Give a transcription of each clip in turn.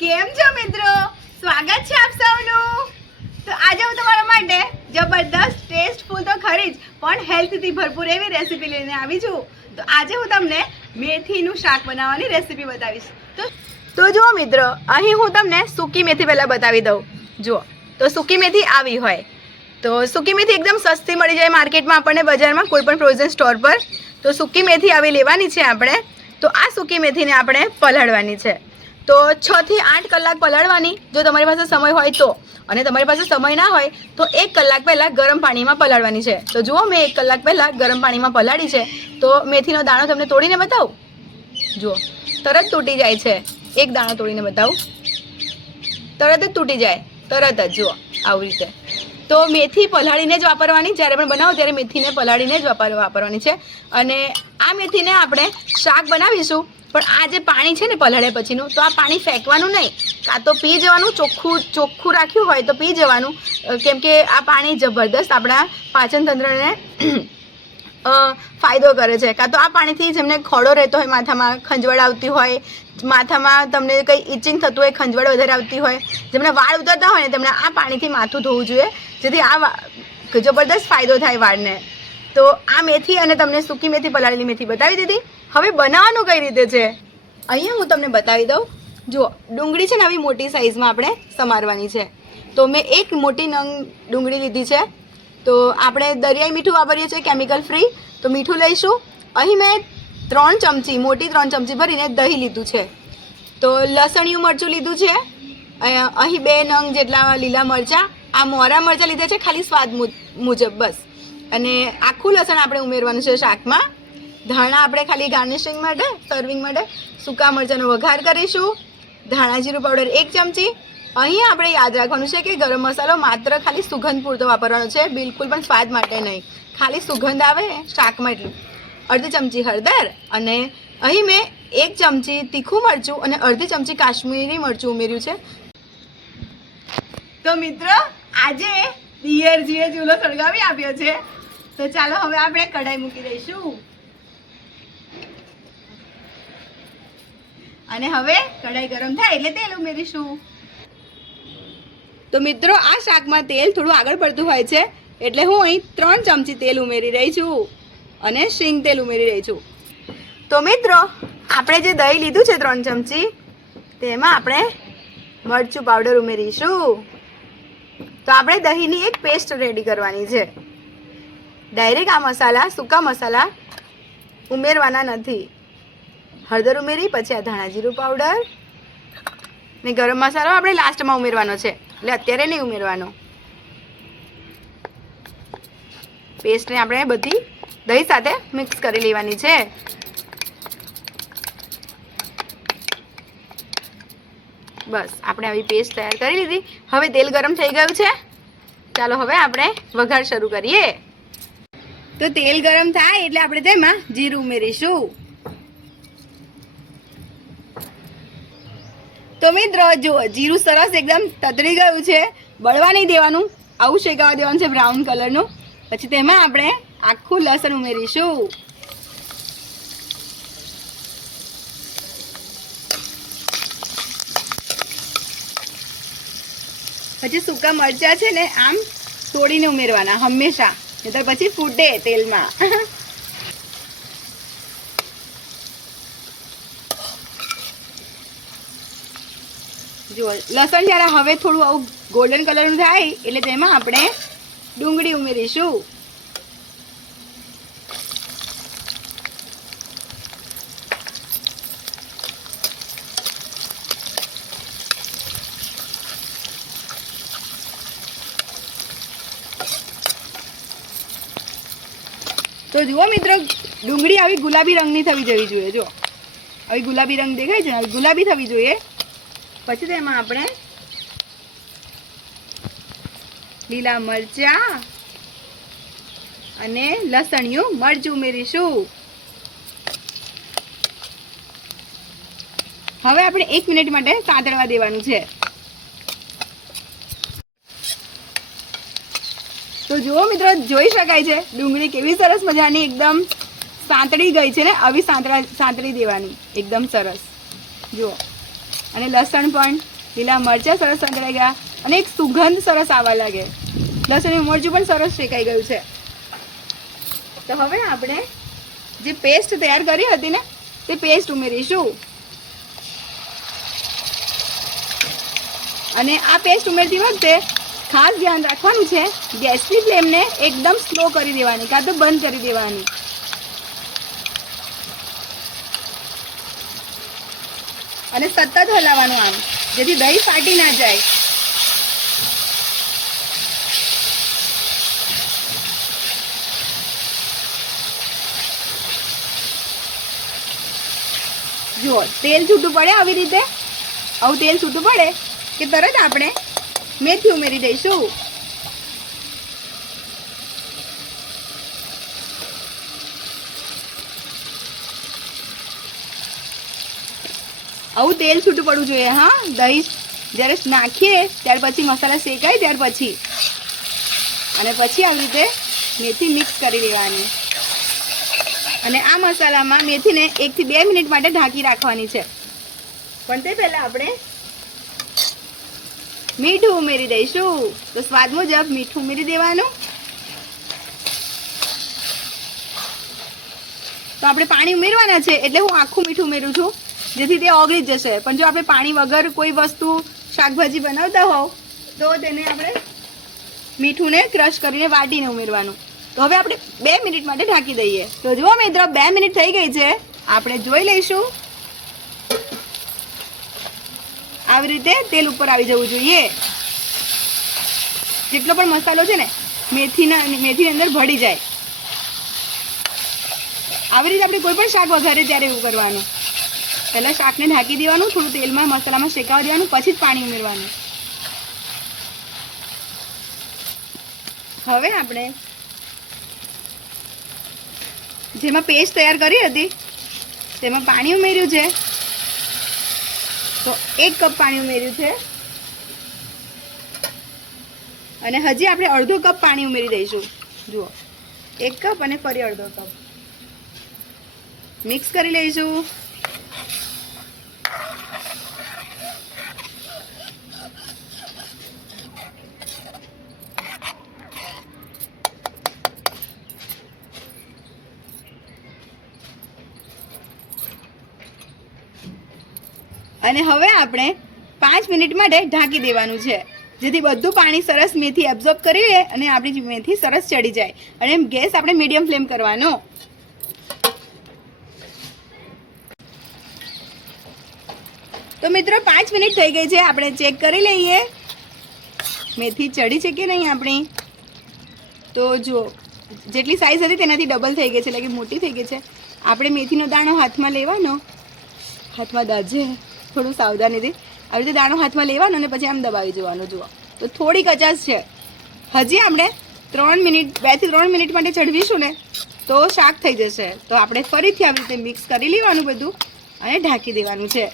કેમ છો મિત્રો? સ્વાગત છે આપ સૌનું. તો આજે હું તમારા માટે જબરદસ્ત ટેસ્ટફુલ તો ખરી જ પણ હેલ્થથી ભરપૂર એવી રેસીપી લઈને આવી છું. તો આજે હું તમને મેથીનું શાક બનાવવાની રેસીપી બતાવીશ. તો જુઓ મિત્રો, અહીં હું તમને સૂકી મેથી પહેલાં બતાવી દઉં. જુઓ, તો સૂકી મેથી આવી હોય તો સૂકી મેથી એકદમ સસ્તી મળી જાય માર્કેટમાં આપણને, બજારમાં કોઈ પણ ફ્રોઝન સ્ટોર પર. તો સૂકી મેથી આવી લેવાની છે આપણે. તો આ સૂકી મેથીને આપણે પલાળવાની છે. તો 6 થી 8 કલાક પલાળવાની, જો તમારી પાસે સમય હોય તો. અને તમારી પાસે સમય ના હોય તો 1 કલાક પહેલાં ગરમ પાણીમાં પલાળવાની છે. તો જુઓ, મેં 1 કલાક પહેલાં ગરમ પાણીમાં પલાળી છે. તો મેથીનો દાણો તમને તોડીને બતાવું. જુઓ, તરત તૂટી જાય છે. એક દાણો તોડીને બતાવું, તરત જ તૂટી જાય, તરત જ. જુઓ, આવી રીતે. તો મેથી પલાળીને જ વાપરવાની, જ્યારે પણ બનાવો ત્યારે મેથીને પલાળીને જ વાપરવાની છે. અને આ મેથીને આપણે શાક બનાવીશું, પણ આ જે પાણી છે ને પલાળ્યા પછીનું, તો આ પાણી ફેંકવાનું નહીં, કાં તો પી જવાનું. ચોખ્ખું રાખ્યું હોય તો પી જવાનું, કેમ કે આ પાણી જબરદસ્ત આપણા પાચન તંત્રને ફાયદો કરે છે. કાં તો આ પાણીથી જેમને ખોડો રહેતો હોય, માથામાં ખંજવાળ આવતી હોય, માથામાં તમને કંઈ ઇચિંગ થતું હોય, ખંજવાળ વધારે આવતી હોય, જેમને વાળ ઉતરતા હોય ને તેમણે આ પાણીથી માથું ધોવું જોઈએ, જેથી આ જબરદસ્ત ફાયદો થાય વાળને. તો આ મેથી અને તમને સૂકી મેથી, પલાળેલી મેથી બતાવી દીધી. હવે બનાવવાનું કઈ રીતે છે અહીંયા હું તમને બતાવી દઉં. જુઓ, ડુંગળી છે ને આવી મોટી સાઇઝમાં આપણે સમારવાની છે. તો મેં એક મોટી નંગ ડુંગળી લીધી છે. તો આપણે દરિયાઈ મીઠું વાપરીએ છીએ, કેમિકલ ફ્રી. તો મીઠું લઈશું. અહીં મેં 3 ચમચી, મોટી 3 ચમચી ભરીને દહીં લીધું છે. તો લસણિયું મરચું લીધું છે. અહીં 2 નંગ જેટલા લીલા મરચાં. આ મોરા મરચાં લીધા છે ખાલી સ્વાદ મુજબ, બસ. અને આખું લસણ આપણે ઉમેરવાનું છે શાકમાં. ધાણા આપણે ખાલી ગાર્નિશિંગ માટે, સર્વિંગ માટે. સૂકા મરચાંનો વઘાર કરીશું. ધાણા જીરું પાવડર 1 ચમચી. અહીં આપણે યાદ રાખવાનું છે કે ગરમ મસાલો માત્ર ખાલી સુગંધ પૂરતો વાપરવાનો છે, બિલકુલ પણ સ્વાદ માટે નહીં. ખાલી સુગંધ આવે શાકમાં એટલું. અડધી ચમચી હળદર. અને અહીં મેં 1 ચમચી તીખું મરચું અને અડધી ચમચી કાશ્મીરી મરચું ઉમેર્યું છે. તો મિત્રો, આજે દિયરજીએ ચૂલો સળગાવી આપ્યો છે. તો ચાલો હવે આપણે કઢાઈ મૂકી દઈશું. અને હવે કઢાઈ ગરમ થાય એટલે તેલ ઉમેરીશું. તો મિત્રો, આ શાકમાં તેલ થોડું આગળ પડતું હોય છે, એટલે હું અહીં 3 ચમચી તેલ ઉમેરી રહી છું. અને શીંગ તેલ ઉમેરી રહી છું. તો મિત્રો, આપણે જે દહીં લીધું છે 3 ચમચી, તેમાં આપણે મરચું પાવડર ઉમેરીશું. તો આપણે દહીંની એક પેસ્ટ રેડી કરવાની છે. ડાયરેક્ટ આ મસાલા, સૂકા મસાલા ઉમેરવાના નથી. હળદર ઉમેરી, પછી આ ધાણા જીરું પાવડર ને ગરમ મસાલો આપણે લાસ્ટમાં ઉમેરવાનો છે, એટલે અત્યારે નહીં ઉમેરવાનો. પેસ્ટને આપણે બધી દહીં સાથે મિક્સ કરી લેવાની છે. બસ, આપણે આવી પેસ્ટ તૈયાર કરી લીધી. હવે તેલ ગરમ થઈ ગયું છે. ચાલો હવે આપણે વઘાર શરૂ કરીએ. તો તેલ ગરમ થાય એટલે આપણે તેમાં જીરું ઉમેરીશું. તો મિત્રો, જુઓ, જીરું સરસ એકદમ તતડી ગયું છે. બળવા નહીં દેવાનું, આવું શેકાવા દેવાનું છે બ્રાઉન કલરનું. પછી તેમાં આપણે આખું લસણ ઉમેરીશું. પછી સૂકા મરચાં છે ને આમ તોડીને ઉમેરવાના હંમેશા, નહીંતર પછી ફૂટે તેલમાં. જુઓ, લસણ જ્યારે હવે થોડું આવું ગોલ્ડન કલરનું થાય એટલે તેમાં આપણે ડુંગળી ઉમેરીશું. તો જુઓ મિત્રો, ડુંગળી આવી ગુલાબી રંગની થવી જવી જોઈએ. જો આવી ગુલાબી રંગ દેખાય છે ને, આવી ગુલાબી થવી જોઈએ. પછી તેમાં આપણે લીલા મરચાં અને લસણિયું મરચું ઉમેરીશું. હવે આપણે 1 મિનિટ માટે સાંતળવા દેવાનું છે. તો જુઓ મિત્રો, જોઈ શકાય છે ડુંગળી કેવી સરસ મજાની એકદમ સાંતળી ગઈ છે ને. આવી સાંતળી દેવાની એકદમ સરસ. જુઓ, અને લસણ પણ, લીલા મરચાં સરસ સંકળાઈ ગયા અને એક સુગંધ સરસ આવવા લાગે. લસણ મરચું પણ સરસ શેકાઈ ગયું છે. તો હવે આપણે જે પેસ્ટ તૈયાર કરી હતી ને તે પેસ્ટ ઉમેરીશું. અને આ પેસ્ટ ઉમેરતી વખતે ખાસ ધ્યાન રાખવાનું છે, ગેસની ફ્લેમને એકદમ સ્લો કરી દેવાની, કાં તો બંધ કરી દેવાની. અને સતત હલાવવાનું આમ, જેથી દહીં ફાટી ના જાય. જુઓ તેલ છૂટું પડે આવી રીતે, આવું તેલ છૂટું પડે કે તરત આપણે મેથી ઉમેરી દઈશું. આવું તેલ છૂટું પડવું જોઈએ. હા, દહીં જ્યારે નાખીએ ત્યાર પછી મસાલા શેકાય ત્યાર પછી, અને પછી આવી રીતે મેથી મિક્સ કરી દેવાની. અને આ મસાલામાં મેથીને 1 થી 2 મિનિટ માટે ઢાંકી રાખવાની છે. પણ તે પહેલા આપણે મીઠું ઉમેરી દઈશું. તો સ્વાદ મુજબ મીઠું ઉમેરી દેવાનું. તો આપણે પાણી ઉમેરવાના છે એટલે હું આખું મીઠું ઉમેરું છું, જેથી તે ઓગળી જશે. પણ જો આપણે પાણી વગર કોઈ વસ્તુ શાકભાજી બનાવતા હોવ તો તેને આપણે મીઠુંને ક્રશ કરીને વાટીને ઉમેરવાનું. તો હવે આપણે 2 મિનિટ માટે ઢાંકી દઈએ. તો જુઓ મિત્રો, 2 મિનિટ થઈ ગઈ છે. આપણે જોઈ લઈશું. આવી રીતે તેલ ઉપર આવી જવું જોઈએ. જેટલો પણ મસાલો છે ને મેથીની અંદર ભળી જાય. આવી રીતે આપણે કોઈ પણ શાક વઘારે ત્યારે એવું કરવાનું. પહેલાં શાકને ઢાંકી દેવાનું, થોડું તેલમાં મસાલામાં શેકાવા દેવાનું, પછી જ પાણી ઉમેરવાનું. હવે આપણે જેમાં પેસ્ટ તૈયાર કરી હતી તેમાં પાણી ઉમેર્યું છે. તો 1 કપ પાણી ઉમેર્યું છે. અને હજી આપણે અડધો કપ પાણી ઉમેરી દઈશું. જુઓ, 1 કપ અને ફરી અડધો કપ મિક્સ કરી લઈશું. અને હવે આપણે 5 મિનિટ માટે ઢાંકી દેવાનું છે, જેથી બધું પાણી સરસ મેથી એબ્ઝોર્બ કરી લે અને આપણી મેથી સરસ ચડી જાય. અને ગેસ આપણે મીડિયમ ફ્લેમ કરવાનો. તો મિત્રો 5 મિનિટ થઈ ગઈ છે. આપણે ચેક કરી લઈએ મેથી ચડી છે કે નહીં આપણી. તો જુઓ, જેટલી સાઈઝ હતી તેનાથી ડબલ થઈ ગઈ છે, એટલે કે મોટી થઈ ગઈ છે. આપણે મેથીનો દાણો હાથમાં લેવાનો, હાથમાં દાજે થોડું સાવધાનીથી આવી રીતે દાણો હાથમાં લેવાનો અને પછી આમ દબાવી જવાનું. જુઓ, તો થોડી કચાશ છે. હજી આપણે 2 થી 3 મિનિટ માટે ચડવીશું ને તો શાક થઈ જશે. તો આપણે ફરીથી આવી રીતે મિક્સ કરી લેવાનું બધું અને ઢાંકી દેવાનું છે.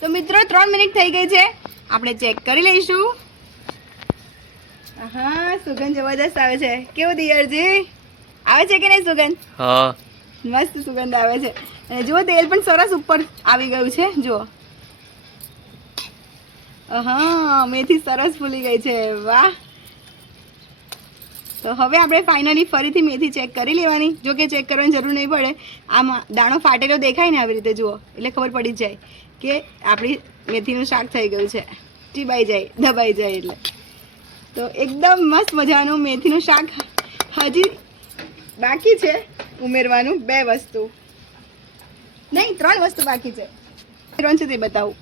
તો મિત્રો 3 મિનિટ થઈ ગઈ છે. આપણે ચેક કરી લઈશું. હા, સુગંધ જબરદસ્ત આવે છે. કેવું દિયરજી, આવે છે કે નહીં સુગંધ? હા, મસ્ત સુગંધ આવે છે. અને જુઓ, તેલ પણ સરસ ઉપર આવી ગયું છે. જુઓ, હા, મેથી સરસ ફૂલી ગઈ છે. વાહ. તો હવે આપણે ફાઇનલી ફરીથી મેથી ચેક કરી લેવાની. જો કે ચેક કરવાની જરૂર નહીં પડે. આમાં દાણો ફાટેલો દેખાય ને આવી રીતે જુઓ, એટલે ખબર પડી જાય કે આપણી મેથીનું શાક થઈ ગયું છે. ચીબાઈ જાય, દબાઈ જાય એટલે. તો એકદમ મસ્ત મજાનું મેથીનું શાક હજી બાકી છે ઉમેરવાનું. 2 વસ્તુ નહીં, 3 વસ્તુ બાકી છે. ઉમેરવાનું છે તે બતાવું.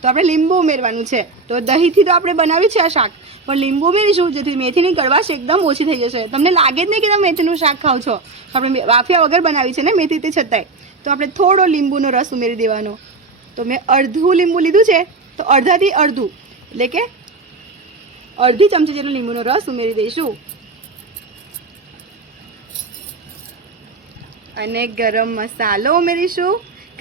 તો આપણે લીંબુ ઉમેરવાનું છે. તો દહીંથી તો આપણે બનાવ્યું છે આ શાક, પણ લીંબુ ઉમેરીશું જેથી મેથીની કડવાશ એકદમ ઓછી થઈ જશે. તમને લાગે જ નહીં કે તમે મેથીનું શાક ખાવ છો. આપણે વાફિયા વગર બનાવી છે ને મેથી, તે છતાંય. તો આપણે થોડો લીંબુનો રસ ઉમેરી દેવાનો. તો મેં અડધું લીંબુ લીધું છે, તો અડધાથી અડધું એટલે કે અડધી ચમચી જેટલો લીંબુનો રસ ઉમેરી દઈશું. અને ગરમ મસાલો ઉમેરીશું,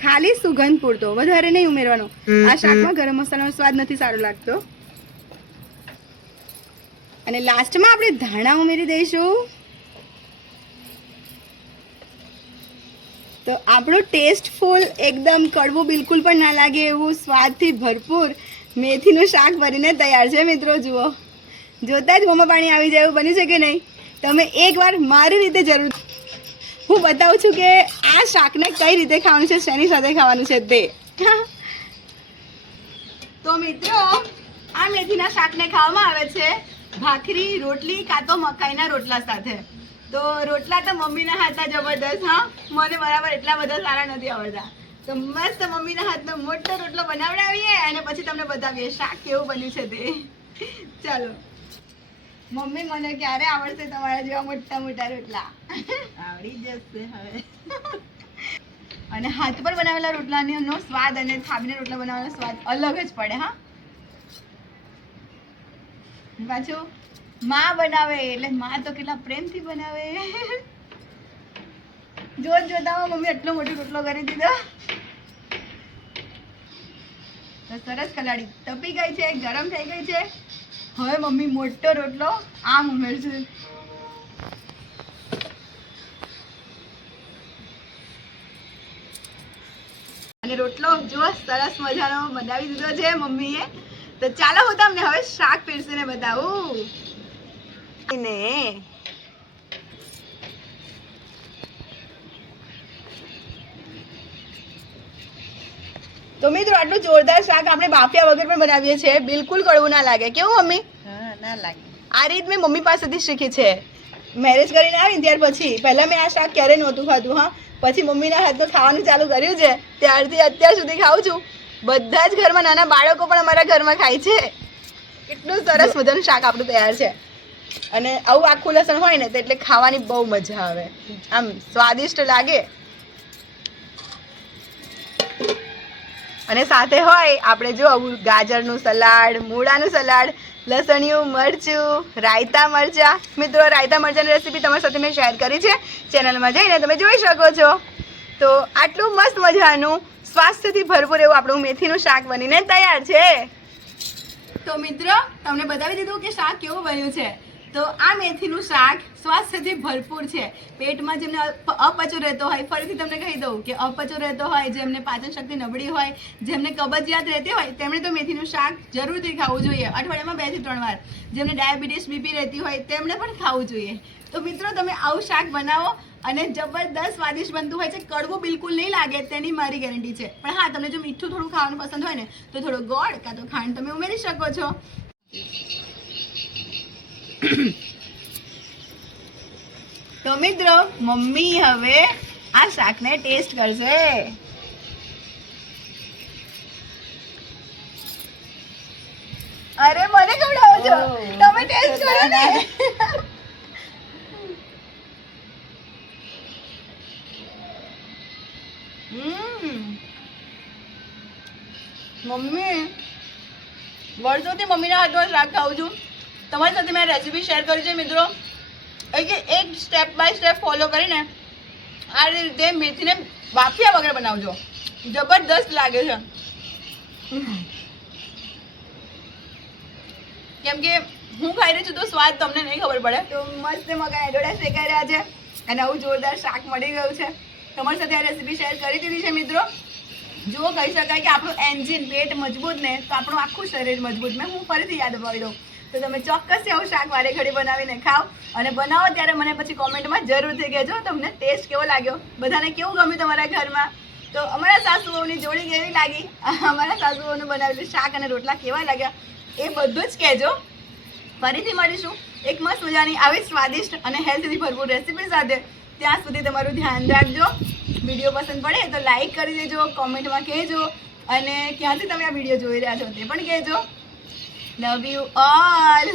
ખાલી સુગંધ પૂરતો, વધારે નહીં ઉમેરવાનો. આ શાકમાં ગરમ મસાલાનો સ્વાદ નથી સારો લાગતો. અને લાસ્ટમાં આપણે ધાણા ઉમેરી દઈશું. તો આપણું ટેસ્ટફુલ એકદમ કડવું બિલકુલ પણ ના લાગે એવું સ્વાદથી ભરપૂર મેથીનું શાક બનીને તૈયાર છે મિત્રો. જુઓ, જોતા જ મોંમાં પાણી આવી જાય એવું બન્યું છે કે નહીં? તમે એકવાર મારી રીતે જરૂર, હું બતાવું છું કે આ શાકને કઈ રીતે ખાવાનું છે, શેની સાથે ખાવાનું છે તે. તો મિત્રો, આ મેથીના શાકને ખાવામાં આવે છે ભાખરી, રોટલી કાં તો મકાઈના રોટલા સાથે. તો રોટલા તો મમ્મીના હાથના જબરદસ્ત. હા, મને બરાબર એટલા બધા સારા નથી આવડતા. તો મસ્ત મમ્મીના હાથનો મોટો રોટલો બનાવડાવીએ અને પછી તમને બતાવીએ શાક કેવું બન્યું છે તે. ચાલો મમ્મી, મને ક્યારે આવડશે તમારા જેવા મોટા મોટા રોટલા? આવડી જશે હવે. અને હાથ પર બનાવેલા રોટલાનો સ્વાદ અને થાબીના રોટલા બનાવેલા સ્વાદ અલગ જ પડે. હા, પાછું માં બનાવે એટલે માં તો કેટલા પ્રેમથી બનાવે. જોતા મમ્મી એટલો મોટો રોટલો કરી દીધો. તો સરસ કલાડી તપી ગઈ છે, ગરમ થઈ ગઈ છે. હવે મમ્મી મોટો રોટલો આમ ઉમેરશે. અને રોટલો જો સરસ મજાનો બનાવી દીધો છે મમ્મીએ. તો ચાલો હું તમને હવે શાક પીરસીને બતાવું. તો મિત્રો, આટલું જોરદાર શાક આપણે બાફ્યા વગર પણ બનાવીએ છીએ. બિલકુલ કડવું ના લાગે. કેવું મમ્મી? હા, ના લાગે. આ રીત મેં મમ્મી પાસેથી શીખી છે. મેરેજ કરીને આવીને ત્યાર પછી. પહેલાં મેં આ શાક ક્યારેય નહોતું ખાધું. હા, પછી મમ્મીના હાથનું ખાવાનું ચાલુ કર્યું છે. ત્યારથી અત્યાર સુધી ખાઉં છું. બધા જ ઘરમાં, નાના બાળકો પણ અમારા ઘરમાં ખાય છે. કેટલું સરસ મજાનું શાક આપણું તૈયાર છે. અને આવું આખું લસણ હોય ને તો એટલે ખાવાની બહુ મજા આવે, આમ સ્વાદિષ્ટ લાગે. અને સાથે હોય આપણે જો આવું ગાજરનું સલાડ, મૂળાનું સલાડ, લસણિયું મરચું, રાયતા મરચાં. મિત્રો, રાયતા મરચાંની રેસીપી તમારી સાથે મેં શેર કરી છે, ચેનલમાં જઈને તમે જોઈ શકો છો. તો આટલું મસ્ત મજાનું સ્વાસ્થ્યથી ભરપૂર એવું આપણું મેથીનું શાક બનીને તૈયાર છે. તો મિત્રો, તમને બતાવી દીધું કે શાક કેવું બન્યું છે. તો આ મેથીનું શાક સ્વાસ્થ્યથી ભરપૂર છે. પેટમાં જેમને અપચો રહેતો હોય, ફરીથી તમને કહી દઉં કે અપચો રહેતો હોય, જેમને પાચન શક્તિ નબળી હોય, જેમને કબજિયાત રહેતી હોય, તેમણે તો મેથીનું શાક જરૂરથી ખાવું જોઈએ. અઠવાડિયામાં 2 થી 3 વાર. જેમને ડાયાબિટીસ, બીપી રહેતી હોય તેમને પણ ખાવું જોઈએ. તો મિત્રો, તમે આવું શાક બનાવો અને જબરદસ્ત સ્વાદિષ્ટ બનતું હોય છે. કડવું બિલકુલ નહીં લાગે તેની મારી ગેરંટી છે. પણ હા, તમને જો મીઠું થોડું ખાવાનું પસંદ હોય ને તો થોડો ગોળ કાં તો ખાંડ તમે ઉમેરી શકો છો. તો મિત્રો, મમ્મી હવે આ શાકને ટેસ્ટ કરશે. અરે, મને ખવડાવો છો, તમે ટેસ્ટ કરો ને. મમ્મી, વર્ષોથી મમ્મીના હાથનું શાક ખાઉં છું. તમારી સાથે મેં રેસીપી શેર કરી છે મિત્રો. એક સ્ટેપ બાય સ્ટેપ ફોલો કરીને આ રીતે મેથીને બાફ્યા વગર બનાવજો. જબરદસ્ત લાગે છે. કેમ કે હું ખાઈ રહી છું તો સ્વાદ તમને નહીં ખબર પડે. તો મસ્ત મકાઈ એડોડા શેકાઈ રહ્યા છે અને આવું જોરદાર શાક મળી ગયું છે. તમારી સાથે આ રેસીપી શેર કરી દીધી છે મિત્રો. જુઓ, કહી શકાય કે આપણું એન્જિન, પેટ મજબૂત ને તો આપણું આખું શરીર મજબૂત. મેં હું ફરીથી યાદ અપાવી દઉં. તો તમે ચોક્કસ આવું શાક વારે ઘડી બનાવીને ખાઓ અને બનાવો ત્યારે મને પછી કોમેન્ટમાં જરૂરથી કહેજો તમને ટેસ્ટ કેવો લાગ્યો, બધાને કેવું ગમ્યું તમારા ઘરમાં. તો અમારા સાસુઓની જોડી કેવી લાગી, અમારા સાસુઓનું બનાવેલું શાક અને રોટલા કેવા લાગ્યા એ બધું જ કહેજો. ફરીથી મળીશું એક મસ્ત મજાની આવી સ્વાદિષ્ટ અને હેલ્થથી ભરપૂર રેસીપી સાથે. ત્યાં સુધી તમારું ધ્યાન રાખજો. વિડીયો પસંદ પડે તો લાઈક કરી દેજો, કોમેન્ટમાં કહેજો અને ક્યાંથી તમે આ વિડીયો જોઈ રહ્યા છો તે પણ કહેજો. Love you all.